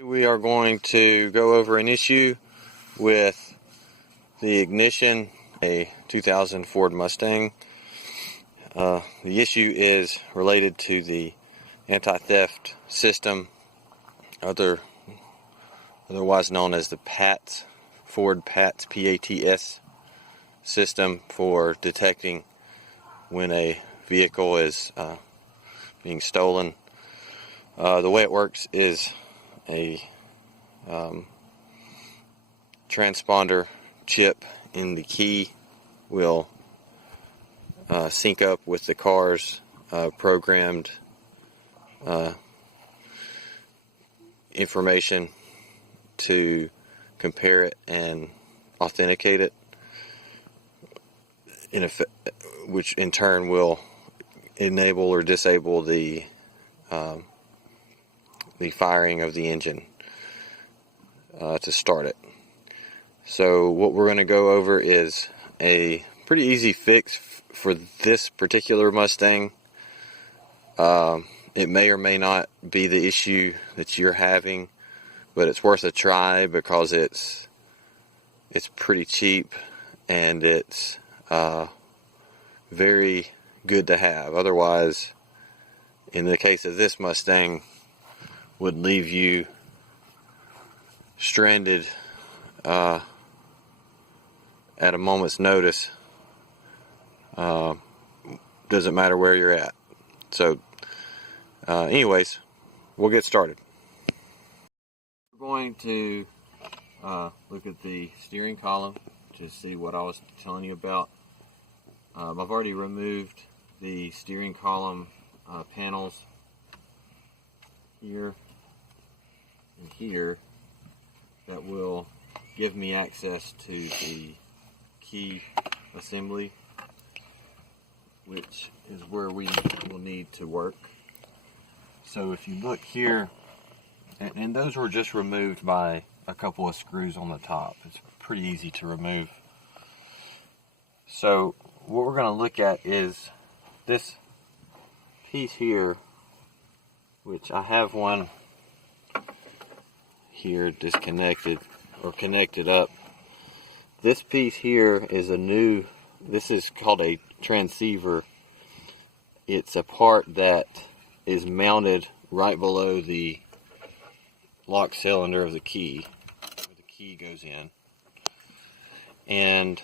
We are going to go over an issue with the ignition, a 2000 Ford Mustang. The issue is related to the anti-theft system, otherwise known as the PATS, Ford PATS, P-A-T-S system for detecting when a vehicle is being stolen. The way it works is a transponder chip in the key will sync up with the car's programmed information to compare it and authenticate it, which in turn will enable or disable the firing of the engine to start it. So what we're going to go over is a pretty easy fix for this particular Mustang. It may or may not be the issue that you're having, but it's worth a try because it's pretty cheap and it's very good to have. Otherwise, in the case of this Mustang, would leave you stranded at a moment's notice. Doesn't matter where you're at. So anyways, we'll get started. We're going to look at the steering column to see what I was telling you about. I've already removed the steering column panels here and here that will give me access to the key assembly, which is where we will need to work. So if you look here, and those were just removed by a couple of screws on the top. It's pretty easy to remove. So what we're going to look at is this piece here, which I have one here disconnected or connected up. This piece here is this is called a transceiver. It's a part that is mounted right below the lock cylinder of the key, where the key goes in. And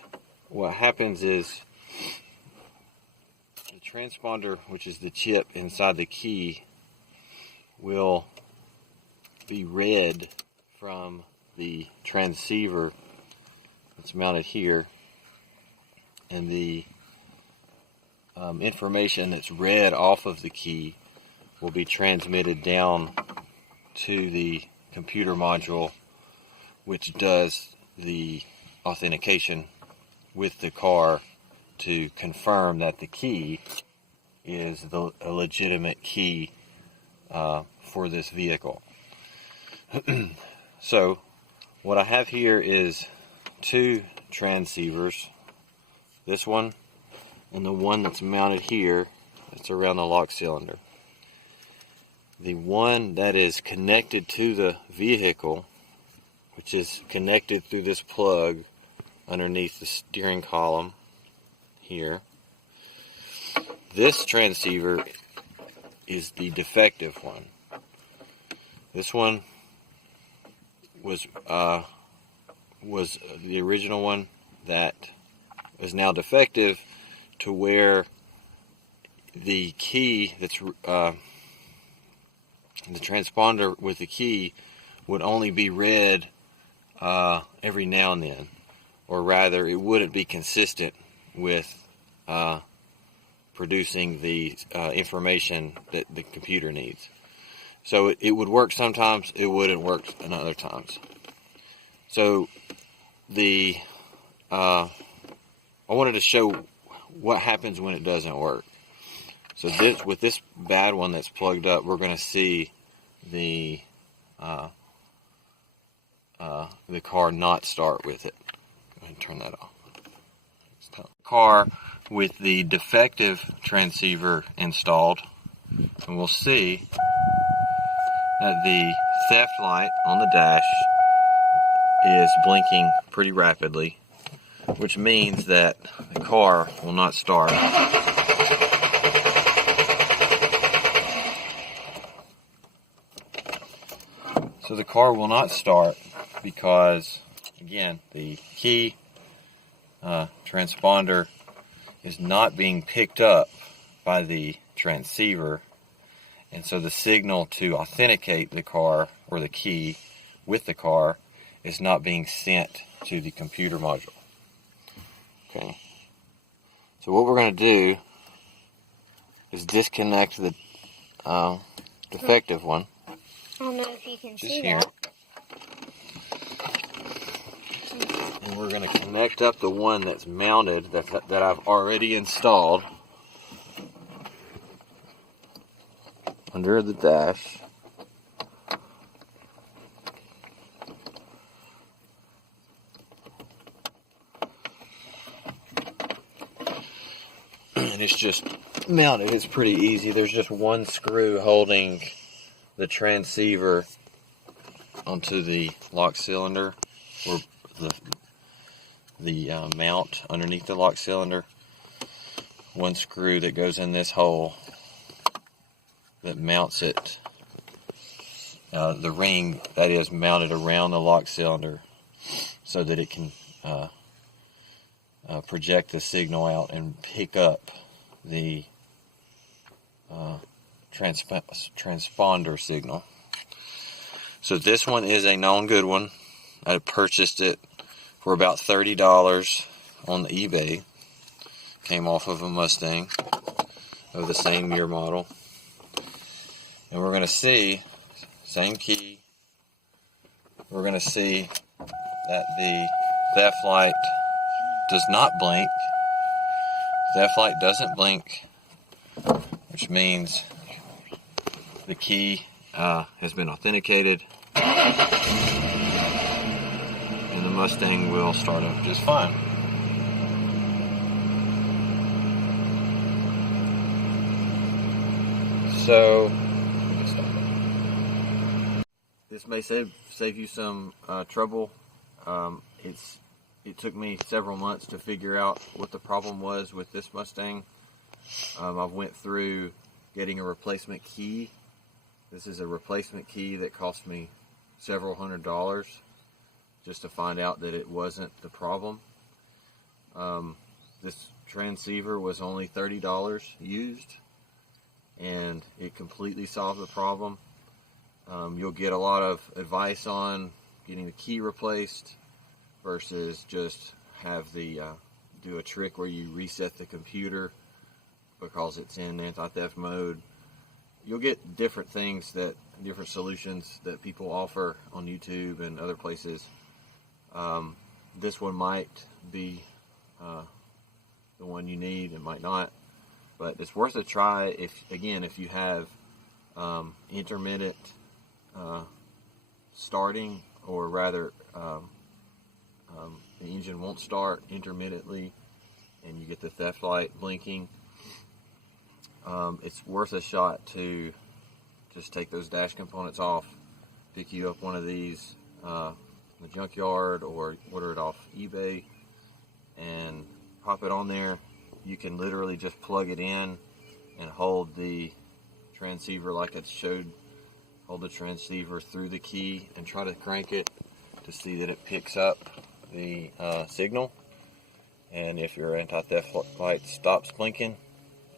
what happens is the transponder, which is the chip inside the key, will be read from the transceiver that's mounted here, and the information that's read off of the key will be transmitted down to the computer module, which does the authentication with the car to confirm that the key is a legitimate key for this vehicle. So what I have here is two transceivers, this one and the one that's mounted here, that's around the lock cylinder. The one that is connected to the vehicle, which is connected through this plug underneath the steering column here, this transceiver is the defective one. This one was the original one that is now defective, to where the key that's the transponder with the key would only be read every now and then, or rather it wouldn't be consistent with producing the information that the computer needs. So it would work sometimes, it wouldn't work in other times. So I wanted to show what happens when it doesn't work. So with this bad one that's plugged up, we're going to see the car not start with it. Go ahead and turn that off. Car with the defective transceiver installed, and we'll see that the theft light on the dash is blinking pretty rapidly, which means that the car will not start. So the car will not start because, again, the key transponder is not being picked up by the transceiver, and so the signal to authenticate the car or the key with the car is not being sent to the computer module. Okay, so what we're going to do is disconnect the defective one. I don't know if you can Just see here. that. And we're going to connect up the one that's mounted that I've already installed under the dash. And it's just mounted. It's pretty easy. There's just one screw holding the transceiver onto the lock cylinder, or the mount underneath the lock cylinder. One screw that goes in this hole that mounts it, the ring that is mounted around the lock cylinder, so that it can project the signal out and pick up the transponder signal. So this one is a known good one. I purchased it for about $30 on eBay. Came off of a Mustang of the same year model. And we're going to see, same key, we're going to see that the theft light does not blink. Theft light doesn't blink, which means the key has been authenticated, and the Mustang will start up just fine. So this may save you some trouble. It took me several months to figure out what the problem was with this Mustang. I went through getting a replacement key. This is a replacement key that cost me several $100s just to find out that it wasn't the problem. This transceiver was only $30 used, and it completely solved the problem. You'll get a lot of advice on getting the key replaced versus just have the do a trick where you reset the computer because it's in anti-theft mode. You'll get different solutions that people offer on YouTube and other places. This one might be the one you need, it might not, but it's worth a try if you have intermittent starting, or rather the engine won't start intermittently and you get the theft light blinking. It's worth a shot to just take those dash components off, pick you up one of these in the junkyard or order it off eBay and pop it on there. You can literally just plug it in and hold the transceiver like it showed. Hold the transceiver through the key and try to crank it to see that it picks up the signal. And if your anti-theft light stops blinking,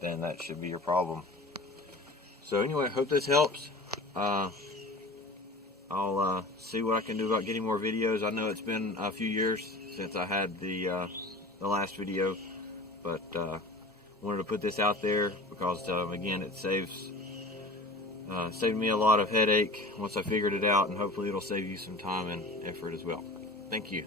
then that should be your problem. So anyway, I hope this helps. I'll see what I can do about getting more videos. I know it's been a few years since I had the last video, but wanted to put this out there because again, it saved me a lot of headache once I figured it out, and hopefully it'll save you some time and effort as well. Thank you.